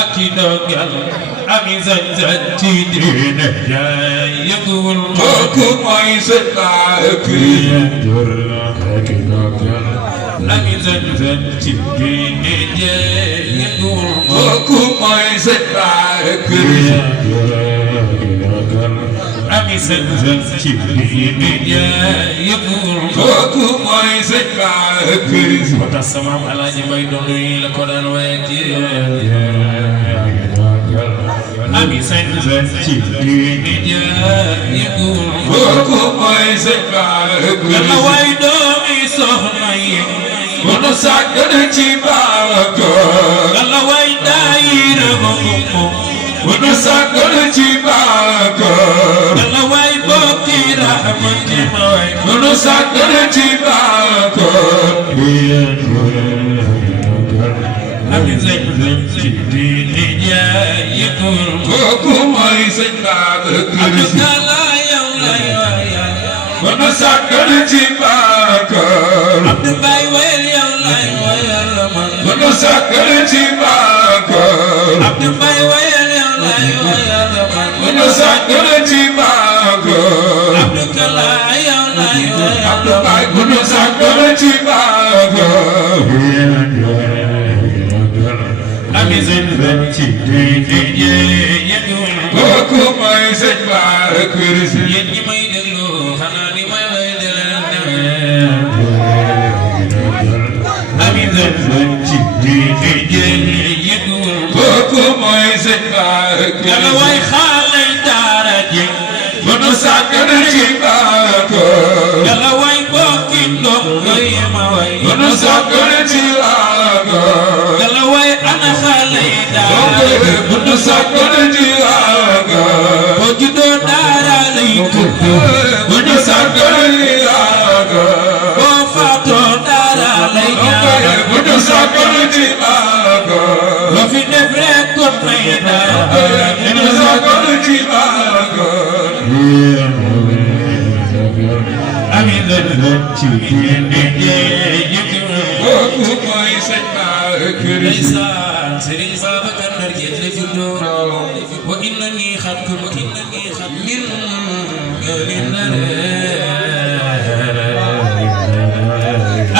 akidogal ami zanzan ci diine jaay yëgul kooku mooy sëñ akidogal ami zanzan ci diine jaay yëgul kooku mooy sëñ ami zanzan ci diine jaay yëgul kooku mooy sëñ moo tax sama Alaaji Mbay doon yi la ko daan waaye ci ami zanzan ci diine jaay yëgul kooku mooy sëñ yàlla waay doomi soxna yi bunu sàggan ci Babacar yàlla waay daayira ba moom bunu sàggan ci Babacar yàlla waay bokki rahmati waay bunu sàggan ci Babacar ami zanzan ci diine jaay yëgul kooku mooy sëñ Babacar yàlla yow lay waay bunu sàggan ci Babacar Abdou Baye wayal yow lay wayal man bunu sàggan ci Babacar Abdou Baye wayal yow lay wayal man bunu sàggan ci Babacar Abdou Kala yow lay wayal Abdou Baye bunu sàggan ci Babacar ami zanzan ci diine jaay yëgul kooku mooy sëñ Babacar Si yéen ñi may déglu xanaa ni may way de ami zanzan ci diine jaay yëgul kooku mooy sëñ Babacar yàlla waay xaale daara ji bunu sàggan ci Babacar yàlla waay bokki ndongo yi ma way bunu sàggan ci Babacar yàlla waay ana xaale daara ji bunu sàggan ci Babacar boo juddoo daara lay tudd bunu sàggan ci Babacar boo faatoo daara lay ñaanal bunu sàggan ci Babacar loo fi def rek kon may daara bunu sàggan ci Babacar ami zanzan ci diine jaay yëgul kooku mooy sëñ Babacar Si ndeysaan Sëriñ Babacar Ndar géej la juddoo wa innani xat min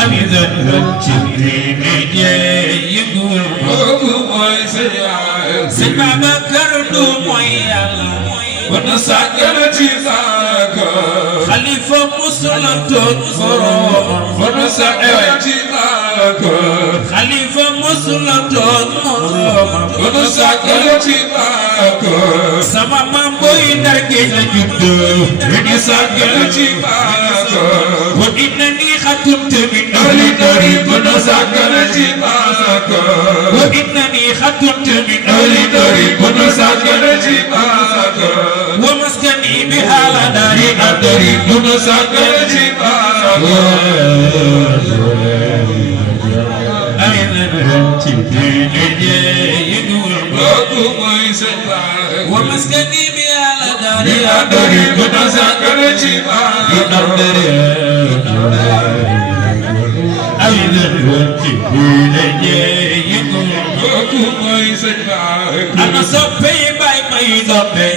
ami zanzan ci diine jaay yëgul kooku mooy sëñ Sëñ Babacar du mooy Yàlla bunu sàggan ci Babacar xalifa musula toog borom bunu sàggan ci Babacar xalifa musula toog morom bunu sàggan ci Babacar sama maam boy Ndar géej la juddoo bunu sàggan ci Babacar wa innani xatumtu min dori dori bunu sàggan ci Babacar wa innani xatumtu min dori dori bunu sàggan ci Babacar wa maskani bi ala dari dori bunu sàggan ci Babacar ci diine jaay yëgul kooku mooy sëñ Babacar wa maskani bi ala dari dori bunu sàggan ci Babacar ami zanzan ci diine jaay yëgul kooku mooy sëñ Babacar ana soppe bay may soppe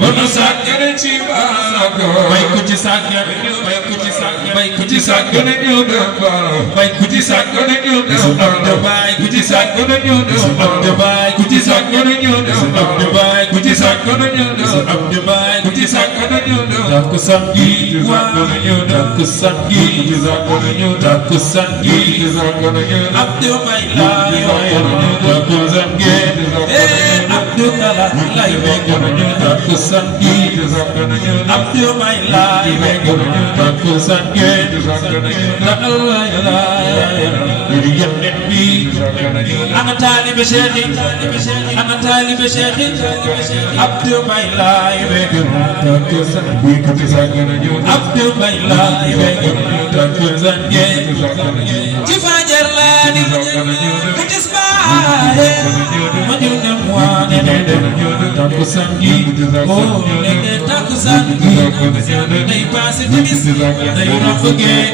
bunu sàggan ci Babacar bay ku ci sàggan bay ku ci sàggan bay ku ci sàggan ñu dem Babacar bay ku ci sàggan ñu dem Abdou Baye ku ci sàggan ñu dem Abdou Baye ku ci sàggan ñu dem Abdou Baye ku ci sàggan ñu dem Abdou Baye ku ci sàggan ñu dem takkusaan gi takkusaan gi takkusaan gi Abdou Baye laay takkusaan gi Abdou Kala laay takkusaan gi Abdou Baye laay takkusaan gi ana taalibe Cheikh ana taalibe Cheikh Abdou Baye laay Abdou Baye laay ci fajar laa di ku gis baare ma ñu dem waane takkusaan gi oh léegi takkusaan gi day paase timis day romb gee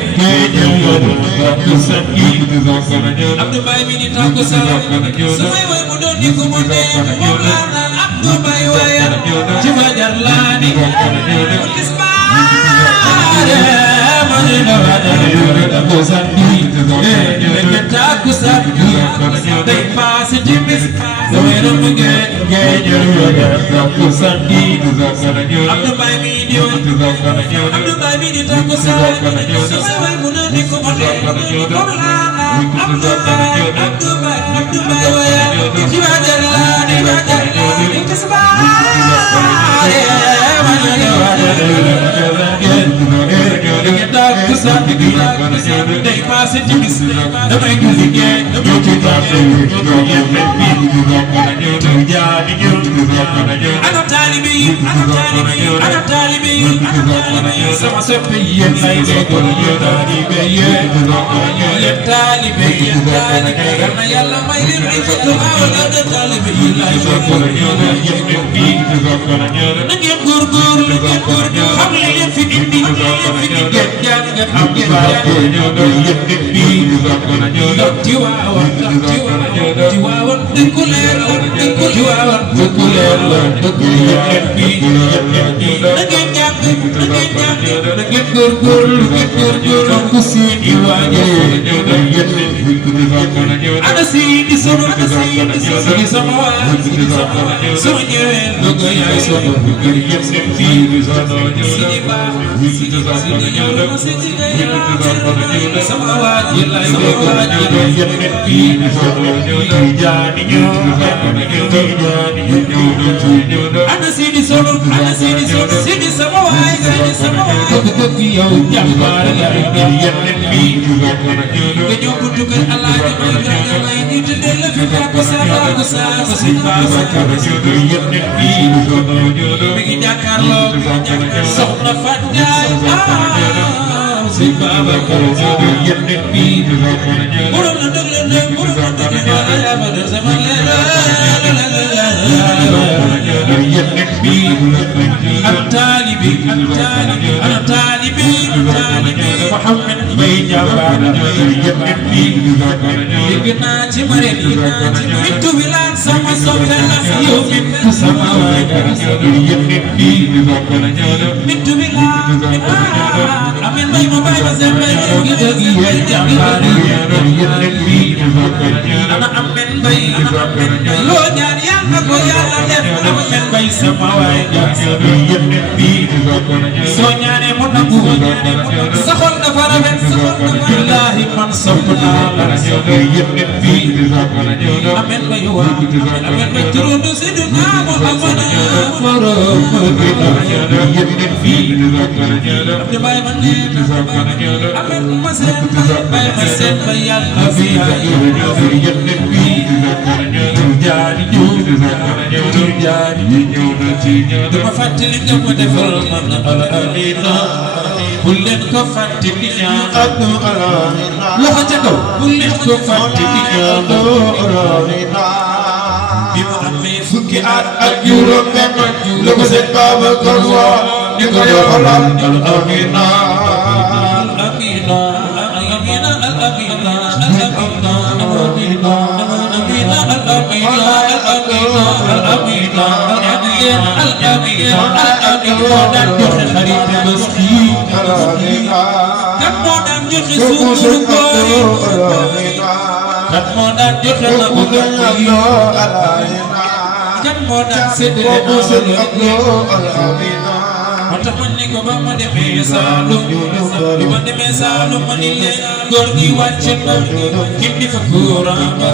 takkusaan gi Abdou Baye mi ni takkusaan su may way ni ku mu neex moom laa naan Abdou Mbaye wayal ci fajar laa ni tisbaare ma ni la waajal takkusaan bi léegi takkusaan bi day paase timis damay doon ngeen jël takkusaan bi Abdou Mbaye mi di woon Abdou Mbaye mi di takkusaan sama way mu ne ni ku mu neex moom laa naan Abdou Mbaye wayal ci fajar laa ni tisbaare ma ni la waajal takkusaan bi day paase timis damay julli ngeen ñoo ci tàmbali ñoo yembe bi jaani ñëw ana taalibe yi ana taalibe yi sama soppe yi yéen lay déggoon yéen taalibe yéen yal na Yàlla may leen ay fekk awal ana taalibe yi lay déggoon yéen yembe bi na ngeen góorgóorlu xam li leen fi indi ngeen jàng ngeen am Tiwaawan dëkku leer la dëkku leer la dëkku leer bi na ngeen jàng na ngeen góorgóorlu ku seeni waaje ana seeni sunu sigi sama waa soo ñëwee bëgg yaay sunu kër yëpp seen fii sigi baax sigi ñëw dama sigi sama waa ji lay yëpp fii jaani ñëw ana seeni sunu sigi sama waay dëgg yow jàmbaar la yëpp fii nga ñëw buntu kër Alaaji may grande may ñu tuddee la fi takkusaan si Babacar yëpp fii mi ngi jàkkaarloo soxna Fat Njaay si Babacar yëpp fii borom na dëgg la borom na dëgg la sama yëpp fii ak taalibi Muhammad Mbaye jàmbaar yëpp fii dégg naa ci mare mintu bi laan sama soppe la yow mintu sama waay yëpp fii mintu bi laan amin Mbaye ma Mbaye ma seen Mbaye gi dëgg yéen jàmbaar yëpp fii ana amin Mbaye loo ñaan Yàlla ko Yàlla def amin Mbaye sama waay yëpp fii soo ñaanee mu nangu sa xol dafa rafet billahi man sopp naa la yëpp fii amen Mbaye waa amen Mbaye turandu Seydina Muhammad borom yëpp fii Abdou Mbaye ma nee amen ma seen Mbaye ma seen Mbaye Yàlla fi yëpp fii jaani dama fàttali nga ma defal man alhamina bu leen ko fàttali ñaan loxo ca kaw bu leen ko fàttali ñaan bi mu amee fukki at ak juróom benn la ko seen Babacar waa ni ko yoxal alhamina Mata man ni ko ba ma demee Saalum bi ma demee Saalum ma ni leen góor gi wàcc na indi fa courant ba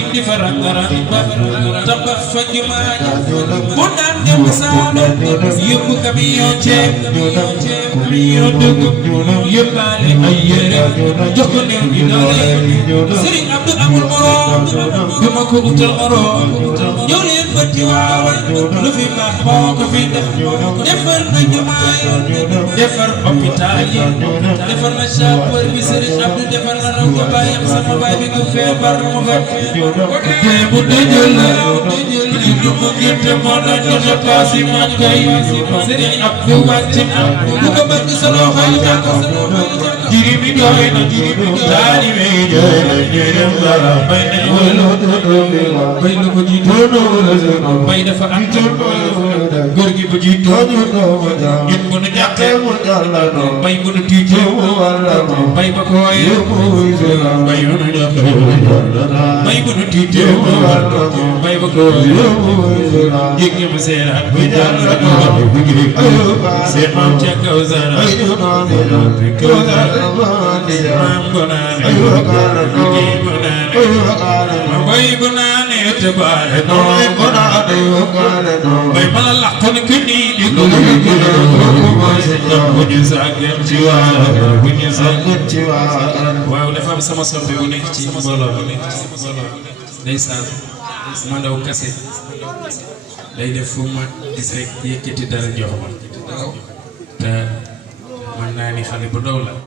indi fa rangarang ba tabax fa jumaa ji mu daan dem Saalum yóbbu camion ceeb camion dugub yóbbaale ay yére jox ko néew bi doole Serigne Abdou amul morom du ma ko utal morom ñëw leen ba ci waawan lu fi baax moo ko fi def defar na jumaa yi defar hôpital yi defar na sapeur bi Serigne Abdou defar na raw ko bàyyam sama baay bi ko feebar mu fekk bu dëjël la li du ko gerte moo doon joxe paas yi man kay Serigne Abdou wàcc am bu ko bëgg sa loxo yi jàkko jirimi doy na taalibe yi doy na ñeem dara bay nañu wala bay lu ko jiitu bay dafa am góor gi bu jiitu ñun bu nu jàqee bay bu nu tiitee bay ba kooyee bay bu nu jàqee bay bu nu tiitee bay ba kooyee yëg nga ma seeraat bu jàll seen maam ca kaw zara maam gonaane bay gonaane te baale bay mala làq ni ku nii di ko bu ñu sàggan ci waaw dafa am sama soppe bu nekk ci mbooloo ndeysaan ma ndaw kase day def fu ma gis rek yëkkati dara jox ma te mën naa ni xale bu ndaw la